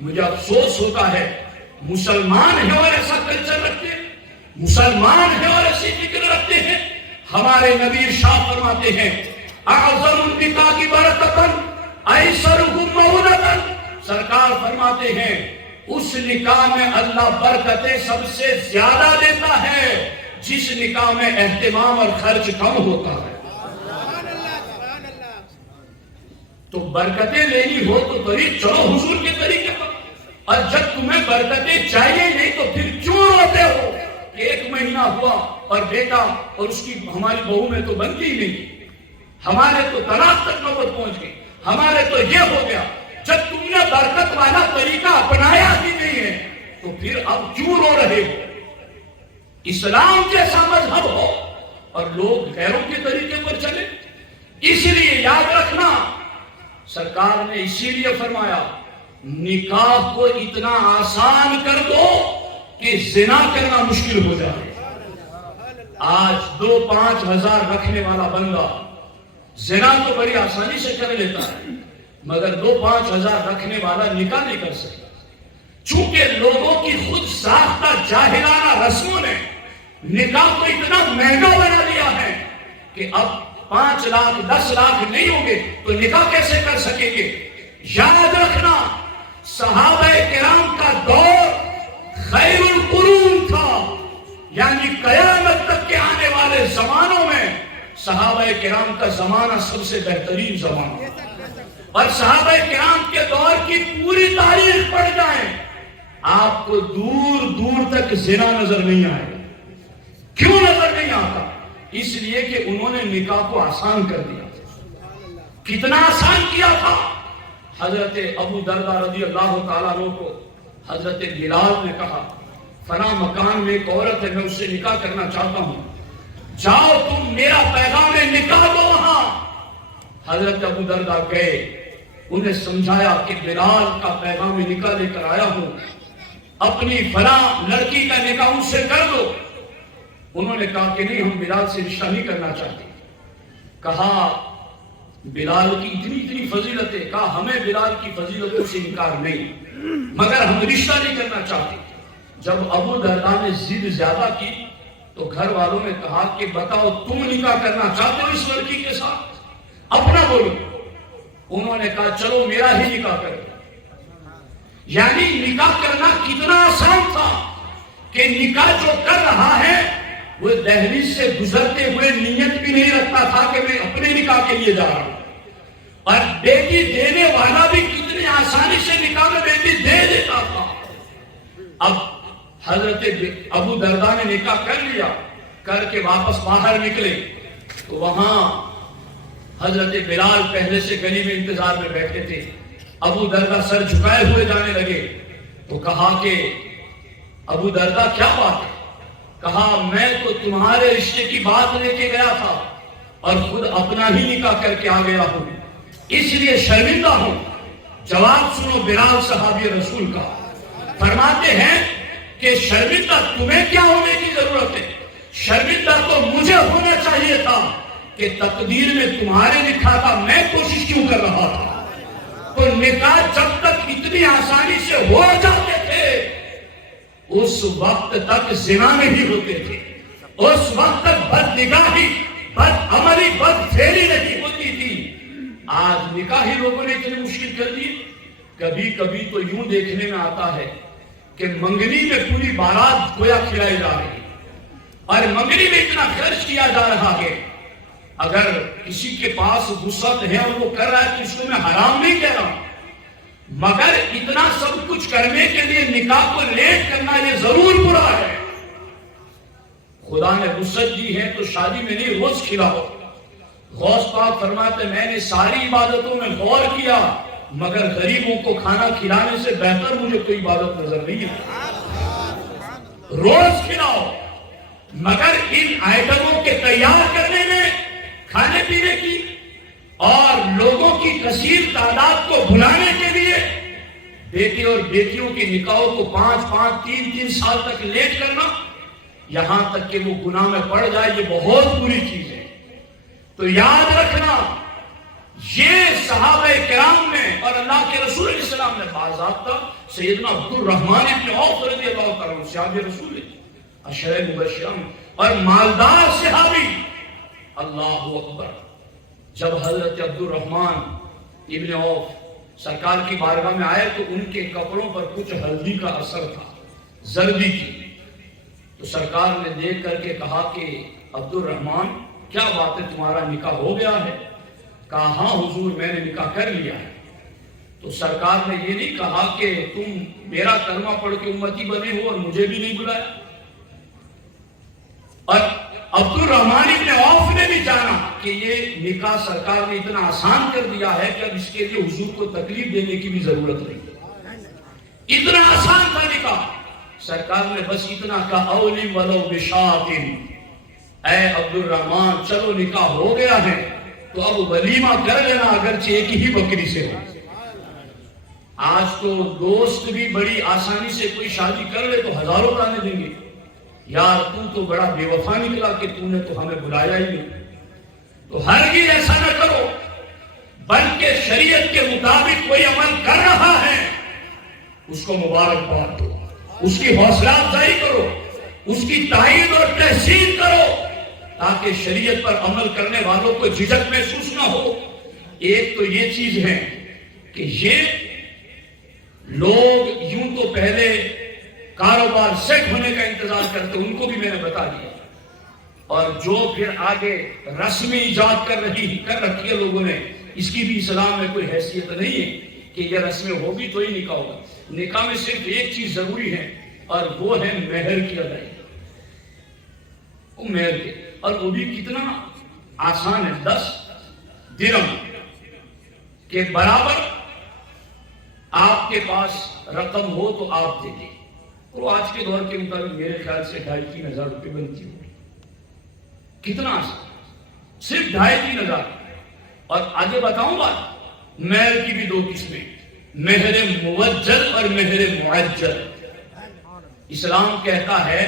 مجھے افسوس ہوتا ہے مسلمان ہیں اور ایسا کلچر رکھتے ہیں، مسلمان ہیں اور ایسی فکر رکھتے ہیں۔ ہمارے نبی ارشاد فرماتے ہیں اعظم النکاح کی برکتاً ایسرہم مؤونتاً، سرکار فرماتے ہیں اس نکاح میں اللہ برکتیں سب سے زیادہ دیتا ہے جس نکاح میں اہتمام اور خرچ کم ہوتا ہے۔ تو برکتیں لینی ہو تو طریق چلو حضور کے طریقے پر، اور جب تمہیں برکتیں چاہیے نہیں تو پھر کیوں روتے ہو کہ 1 مہینہ ہوا اور بیٹا اور اس کی ہماری بہو میں تو بنتی ہی نہیں، ہمارے تو طلاق تک نوبت پہنچ گئی، ہمارے تو یہ ہو گیا۔ جب تم نے برکت والا طریقہ اپنایا ہی نہیں ہے تو پھر اب کیوں رو رہے ہو؟ اسلام جیسا مذہب ہو اور لوگ غیروں کے طریقے پر چلے. اس لیے یاد رکھنا سرکار نے اسی لیے فرمایا نکاح کو اتنا آسان کر دو کہ زنا کرنا مشکل ہو جائے. آج 2-5 ہزار رکھنے والا بندہ زنا تو بڑی آسانی سے کر لیتا ہے مگر 2-5 ہزار رکھنے والا نکاح نہیں کر سکتا. چونکہ لوگوں کی خود ساختہ جاہلانہ رسموں نے نکاح کو اتنا مہنگا بنا دیا ہے کہ اب 5 لاکھ 10 لاکھ نہیں ہوں گے تو نکاح کیسے کر سکیں گے. یاد رکھنا صحابہ کرام کا دور خیر القرون تھا، یعنی قیامت تک کے آنے والے زمانوں میں صحابہ کرام کا زمانہ سب سے بہترین زمانہ. اور صحابہ کرام کے دور کی پوری تاریخ پڑھ جائیں آپ کو دور دور تک زنا نظر نہیں آئے گا. کیوں نظر نہیں آتا؟ اس لیے کہ انہوں نے نکاح کو آسان کر دیا. کتنا آسان کیا تھا. حضرت ابو دردہ رضی اللہ تعالیٰ عنہ کو حضرت بلال نے کہا فلاں مکان میں ایک عورت ہے، میں اس سے نکاح کرنا چاہتا ہوں، جاؤ تم میرا پیغام نکاح دو وہاں. حضرت ابو دردہ گئے، انہیں سمجھایا کہ بلال کا پیغام نکاح لے کر آیا ہوں، اپنی فلاں لڑکی کا نکاح ان سے کر دو. انہوں نے کہا کہ نہیں، ہم بلال سے رشتہ نہیں کرنا چاہتے. کہا بلال کی اتنی فضیلتیں، کہا ہمیں بلال کی فضیلتوں سے انکار نہیں مگر ہم رشتہ نہیں کرنا چاہتے. جب ابو دردہ نے ضد زیادہ کی تو گھر والوں نے کہا کہ بتاؤ تم نکاح کرنا چاہتے ہو اس لڑکی کے ساتھ؟ اپنا بولو. انہوں نے کہا چلو میرا ہی نکاح کرو. یعنی نکاح کرنا کتنا آسان تھا کہ نکاح جو کر رہا ہے وہ دہلیز سے گزرتے ہوئے نیت بھی نہیں رکھتا تھا کہ میں اپنے نکاح کے لیے جا رہا ہوں. اور بیٹی دینے والا بھی کتنی آسانی سے نکاح میں بیٹی دے دیتا تھا. اب حضرت ابو دردہ نے نکاح کر لیا، کر کے واپس باہر نکلے تو وہاں حضرت بلال پہلے سے گلی میں انتظار میں بیٹھے تھے. ابو دردہ سر جھکائے ہوئے جانے لگے تو کہا کہ ابو دردہ کیا بات ہے؟ کہا میں تو تمہارے رشتے کی بات لے کے گیا تھا اور خود اپنا ہی نکاح کر کے آ گیا ہوں، اس لیے شرمندہ ہوں. جواب سنو بلال صحابی رسول کا. فرماتے ہیں کہ شرمندہ تمہیں کیا ہونے کی ضرورت ہے؟ شرمندہ تو مجھے ہونا چاہیے تھا کہ تقدیر میں تمہارے لکھا تھا، میں کوشش کیوں کر رہا تھا. تو نکاح جب تک اتنی آسانی سے ہو جاتے تھے اس وقت تک زنا نہیں ہوتے تھے، اس وقت تک بد نگاہی، بد عملی، بد پھیری نہیں ہوتی تھی. آج نکاح ہی لوگوں نے اتنی مشکل کر دی. کبھی کبھی تو یوں دیکھنے میں آتا ہے کہ منگنی میں پوری بارات گویا کھلائی جا رہی اور منگنی میں اتنا خرچ کیا جا رہا ہے. اگر کسی کے پاس وسعت ہے اور وہ کر رہا ہے تو اس کو میں حرام نہیں کہہ رہا، مگر اتنا سب کچھ کرنے کے لیے نکاح کو لیٹ کرنا یہ ضرور برا ہے. خدا نے وسعت دی ہے تو شادی میں نہیں روز کھلاؤ. غوث پاک فرماتے میں نے ساری عبادتوں میں غور کیا مگر غریبوں کو کھانا کھلانے سے بہتر مجھے کوئی عبادت نظر نہیں ہے. روز کھلاؤ مگر ان آئٹموں کے تیار کرنے میں، کھانے پینے کی اور لوگوں کی کثیر تعداد کو بھلانے کے لیے بیٹے اور بیٹیوں کے نکاحوں کو 5-5 3 سال تک لیٹ کرنا، یہاں تک کہ وہ گناہ میں پڑ جائے، یہ بہت بری چیز ہے. تو یاد رکھنا یہ صحابہ کرام میں اور اللہ کے رسول علیہ السلام نے باضابطہ سیدنا عبد الرحمن ابن عوف رضی اللہ تعالیٰ عنہ صحابی رسول عشرہ مبشرہ اور مالدار صحابی. اللہ اکبر. جب حضرت عبد الرحمن ابن عوف سرکار کی بارگاہ میں آئے تو ان کے کپڑوں پر کچھ ہلدی کا اثر تھا، زردی کی. تو سرکار نے دیکھ کر کے کہا کہ عبد الرحمن کیا بات ہے، تمہارا نکاح ہو گیا ہے؟ کہا ہاں حضور میں نے نکاح کر لیا ہے. تو سرکار نے یہ نہیں کہا کہ تم میرا کلمہ پڑھ کے امتی بنے ہو اور مجھے بھی نہیں بلایا. اور عبد الرحمن ابن عوف نے بھی جانا کہ یہ نکاح سرکار نے اتنا آسان کر دیا ہے کہ اب اس کے لیے حضور کو تکلیف دینے کی بھی ضرورت نہیں. اتنا آسان تھا نکاح. سرکار نے بس اتنا کہا اولی ولو بشاتن، اے عبد الرحمن چلو نکاح ہو گیا ہے تو اب ولیمہ کر لینا اگرچہ ایک ہی بکری سے ہو۔ آج تو دوست بھی بڑی آسانی سے کوئی شادی کر لے تو ہزاروں لانے دیں گے، یار تو بڑا بے وفا نکلا کہ تو نے تو ہمیں بلایا ہی نہیں۔ تو ہرگز ایسا نہ کرو، بلکہ شریعت کے مطابق کوئی عمل کر رہا ہے اس کو مبارکباد دو، اس کی حوصلہ افزائی کرو، اس کی تائید اور تحسین کرو، تاکہ شریعت پر عمل کرنے والوں کو جھجک محسوس نہ ہو۔ ایک تو یہ چیز ہے کہ یہ لوگ یوں تو پہلے کاروبار سیٹ ہونے کا انتظار کرتے، ان کو بھی میں نے بتا دیا، اور جو پھر آگے رسمی ایجاد کر رکھی ہے لوگوں نے، اس کی بھی اسلام میں کوئی حیثیت نہیں ہے کہ یہ رسمیں ہوگی تو ہی نکاح ہوگا۔ نکاح میں صرف ایک چیز ضروری ہے اور وہ ہے مہر کی ادائیگی، وہ مہر کے، اور وہ بھی کتنا آسان ہے، 10 درہم کے برابر آپ کے پاس رقم ہو تو آپ دے دیں، اور وہ آج کے دور کے مطابق میرے خیال سے 2,500-3,000 روپے بنتی ہوگی۔ کتنا آسان، صرف 2,500-3,000۔ اور آگے بتاؤں بات، مہر کی بھی 2 قسمیں، مہر موجل اور مہر معجل۔ اسلام کہتا ہے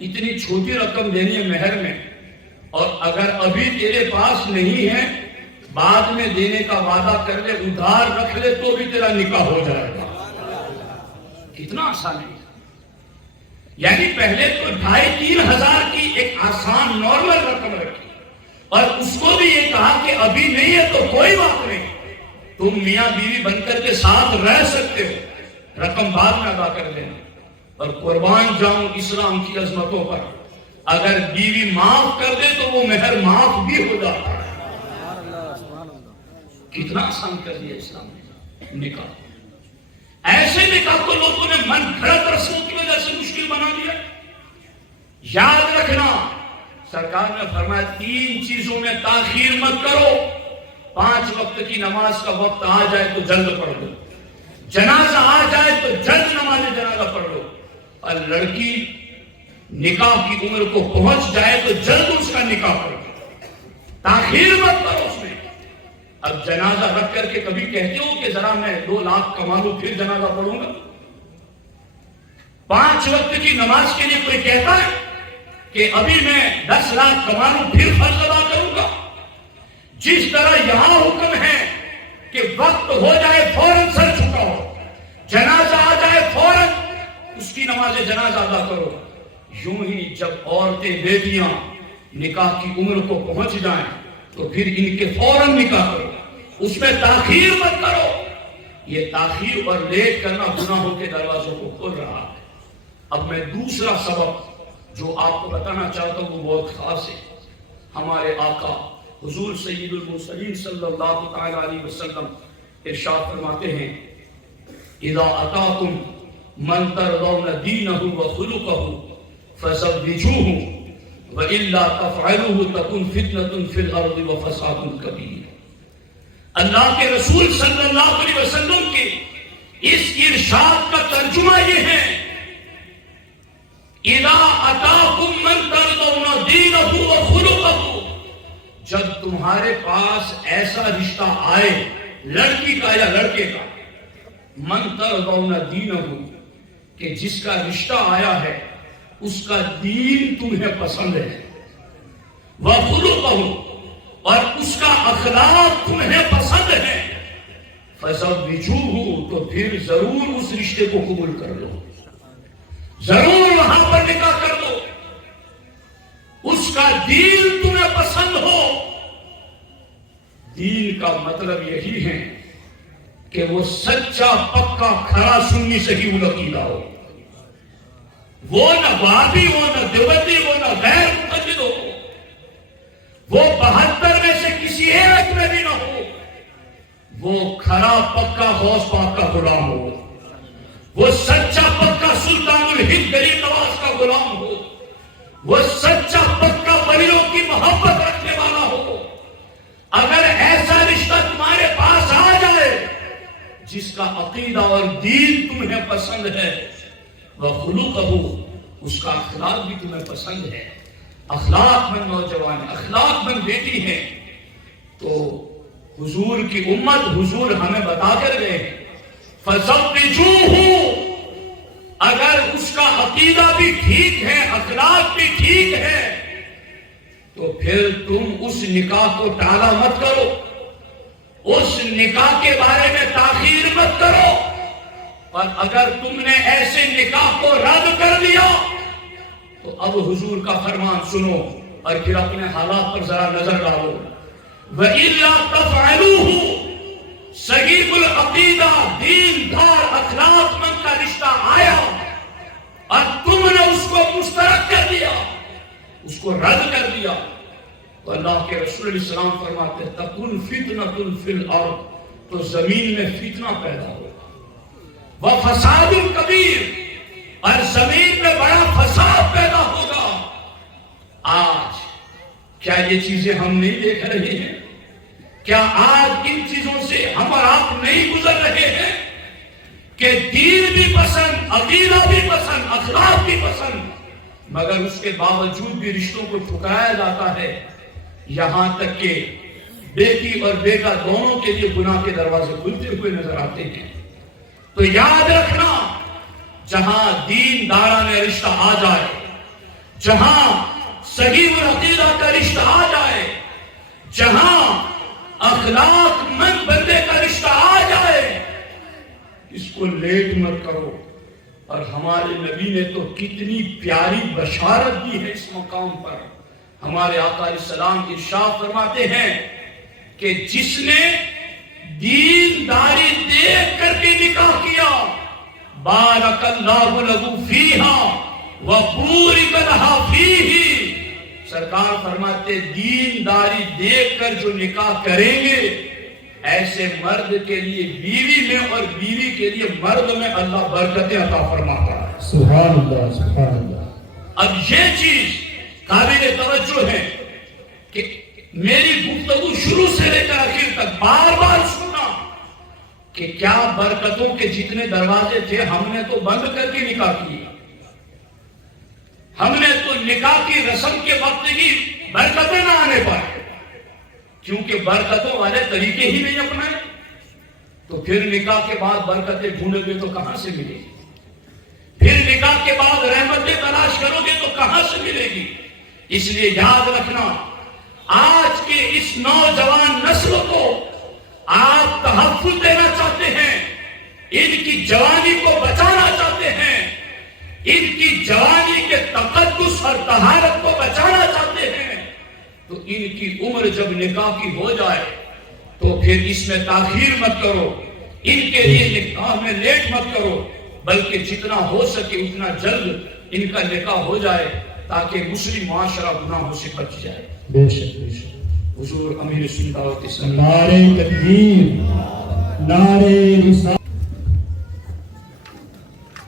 اتنی چھوٹی رقم دینی ہے مہر میں، اور اگر ابھی تیرے پاس نہیں ہے بعد میں دینے کا وعدہ کر لے، ادھار رکھ لے تو بھی تیرا نکاح ہو جائے گا۔ کتنا آسان ہے، یعنی پہلے تو 2,500-3,000 کی ایک آسان نارمل رقم رکھی، اور اس کو بھی یہ کہا کہ ابھی نہیں ہے تو کوئی بات نہیں، تم میاں بیوی بن کر کے ساتھ رہ سکتے ہو، رقم بعد میں ادا کر دینا۔ اور قربان جاؤں اسلام کی عظمتوں پر، اگر بیوی معاف کر دے تو وہ مہر معاف بھی ہو جاتا ہے۔ کتنا آسان کر دیا اسلام نے نکاح۔ ایسے نکاح کو لوگوں نے من گھڑت رسموں کی وجہ سے مشکل بنا دیا۔ یاد رکھنا، سرکار نے فرمایا 3 چیزوں میں تاخیر مت کرو۔ 5 وقت کی نماز کا وقت آ جائے تو جلد پڑھ لو، جنازہ آ جائے تو جلد نماز جنازہ پڑھ لو، اور لڑکی نکاح کی عمر کو پہنچ جائے تو جلد اس کا نکاح پڑھ لو، تاخیر مت کرو اس میں۔ اب جنازہ رکھ کر کے کبھی کہتے ہو کہ ذرا میں 2 لاکھ کما لوں پھر جنازہ پڑھوں گا؟ 5 وقت کی نماز کے لیے کوئی کہتا ہے کہ ابھی میں 10 لاکھ کما لوں پھر فرض ادا کروں گا؟ جس طرح یہاں حکم ہے کہ وقت ہو جائے فوراً سر جھکاؤ، جنازہ آ جائے فوراً اس کی نماز جنازہ ادا کرو، یوں ہی جب عورتیں بیٹیاں نکاح کی عمر کو پہنچ جائیں تو پھر ان کے فوراً نکاح کرو، اس میں تاخیر مت کرو۔ یہ تاخیر اور لیٹ کرنا گناہوں کے دروازوں کو کھول رہا ہے۔ اب میں دوسرا سبب جو آپ کو بتانا چاہتا ہوں وہ بہت خاص ہے۔ ہمارے آقا حضور سید المرسلین صلی اللہ تعالی علیہ وسلم ارشاد فرماتے ہیں، اذا اتاکم من ترضون دینہ وخلقہ فزوجوہ وَإِلَّا تَفْعَلُوهُ تَكُنْ فِتْنَةٌ فِي الْأَرْضِ وَفَسَادٌ كَبِيرٌ۔ اللہ کے رسول صلی اللہ علیہ وسلم کے اس ارشاد کا ترجمہ یہ ہے، اِذَا أَتَاكُمْ مَنْ تَرْضَوْنَ دِينَهُ وَخُلُقَهُ، جب تمہارے پاس ایسا رشتہ آئے، لڑکی کا یا لڑکے کا، مَنْ تَرْضَوْنَ دِينَهُ، کہ جس کا رشتہ آیا ہے اس کا دین تمہیں پسند ہے، وَخُلُقَهُ، اور اس کا اخلاق تمہیں پسند ہے، فَزَوِّجُوهُ، تو پھر ضرور اس رشتے کو قبول کر لو، ضرور وہاں پر نکاح کر دو، اس کا دین تمہیں پسند ہو۔ دین کا مطلب یہی ہے کہ وہ سچا پکا کھرا سنی صحیح العقیدہ ہو، وہ نہ وابی ہو، نہ دیوبندی ہو، نہ غیر مقلد ہو، وہ 72 میں سے کسی ایک میں بھی نہ ہو، وہ کھرا پکا غوث پاک کا غلام ہو، وہ سچا پکا سلطان الہند غریب نواز کا غلام ہو، وہ سچا پکا ولیوں کی محبت رکھنے والا ہو۔ اگر ایسا رشتہ تمہارے پاس آ جائے جس کا عقیدہ اور دین تمہیں پسند ہے، وخلقہ، اس کا اخلاق بھی تمہیں پسند ہے، اخلاق مند نوجوان، اخلاق مند بیٹی ہے. تو حضور کی امت، حضور ہمیں بتا کر گئے فَزَوِّجُوهُ، اگر اس کا عقیدہ بھی ٹھیک ہے، اخلاق بھی ٹھیک ہے، تو پھر تم اس نکاح کو ٹالا مت کرو، اس نکاح کے بارے میں تاخیر مت کرو. اور اگر تم نے ایسے نکاح کو رد کر دیا تو اب حضور کا فرمان سنو اور پھر اپنے حالات پر ذرا نظر ڈالو. وَإِلَّا تَفْعَلُوهُ، صحیح العقیدہ، دیندار، اخلاق مند کا رشتہ آیا اور تم نے اس کو مسترد کر دیا، اس کو رد کر دیا، تو اللہ کے رسول علیہ السلام فرماتے ہیں تَكُنْ فِتْنَةٌ فِي الْأَرْضِ، تو زمین میں فتنہ پیدا ہو، وَفَسَادٌ كَبِيرٌ، اور زمین میں بڑا فساد پیدا ہوگا. آج کیا یہ چیزیں ہم نہیں دیکھ رہے ہیں؟ کیا آج ان چیزوں سے ہم اور آپ نہیں گزر رہے ہیں کہ دین بھی پسند، عقیدہ بھی پسند، اخلاق بھی پسند، مگر اس کے باوجود بھی رشتوں کو ٹھکرایا جاتا ہے، یہاں تک کہ بیٹی اور بیٹا دونوں کے لیے گناہ کے دروازے کھلتے ہوئے نظر آتے ہیں. تو یاد رکھنا، جہاں دین داران رشتہ آ جائے، جہاں صحیح العقیدہ کا رشتہ آ جائے، جہاں اخلاق مند بندے کا رشتہ آ جائے، اس کو لیٹ مت کرو. اور ہمارے نبی نے تو کتنی پیاری بشارت دی ہے اس مقام پر. ہمارے آقا علیہ السلام ارشاد فرماتے ہیں کہ جس نے دینداری دیکھ کر کے نکاح کیا، بارک اللہ لہ فیہا وبورک لہا فیہ، سرکار فرماتے دینداری دیکھ کر جو نکاح کریں گے، ایسے مرد کے لیے بیوی میں اور بیوی کے لیے مرد میں اللہ برکتیں عطا فرماتا ہے. سبحان اللہ، سبحان اللہ. اب یہ چیز قابل توجہ ہے کہ میری گفتگو شروع سے لے کر آخر تک بار بار سنا کہ کیا برکتوں کے جتنے دروازے تھے ہم نے تو بند کر کے نکاح کیے، ہم نے تو نکاح کی رسم کے وقت ہی برکتیں نہ آنے پائے، کیونکہ برکتوں والے طریقے ہی نہیں اپنائے. تو پھر نکاح کے بعد برکتیں ڈھونڈو گے تو کہاں سے ملے گی؟ پھر نکاح کے بعد رحمتیں تلاش کرو گے تو کہاں سے ملے گی؟ اس لیے یاد رکھنا، آج کے اس نوجوان نسل کو آپ تحفظ دینا چاہتے ہیں، ان کی جوانی کو بچانا چاہتے ہیں، ان کی جوانی کے تقدس اور طہارت کو بچانا چاہتے ہیں، تو ان کی عمر جب نکاح کی ہو جائے تو پھر اس میں تاخیر مت کرو، ان کے لیے نکاح میں لیٹ مت کرو، بلکہ جتنا ہو سکے اتنا جلد ان کا نکاح ہو جائے تاکہ مسلم معاشرہ گناہوں سے بچ جائے. بے شک، بے شک. حضور امیر سنت دعوت اسلامی. نعرہ تکبیر، نعرہ رسالت.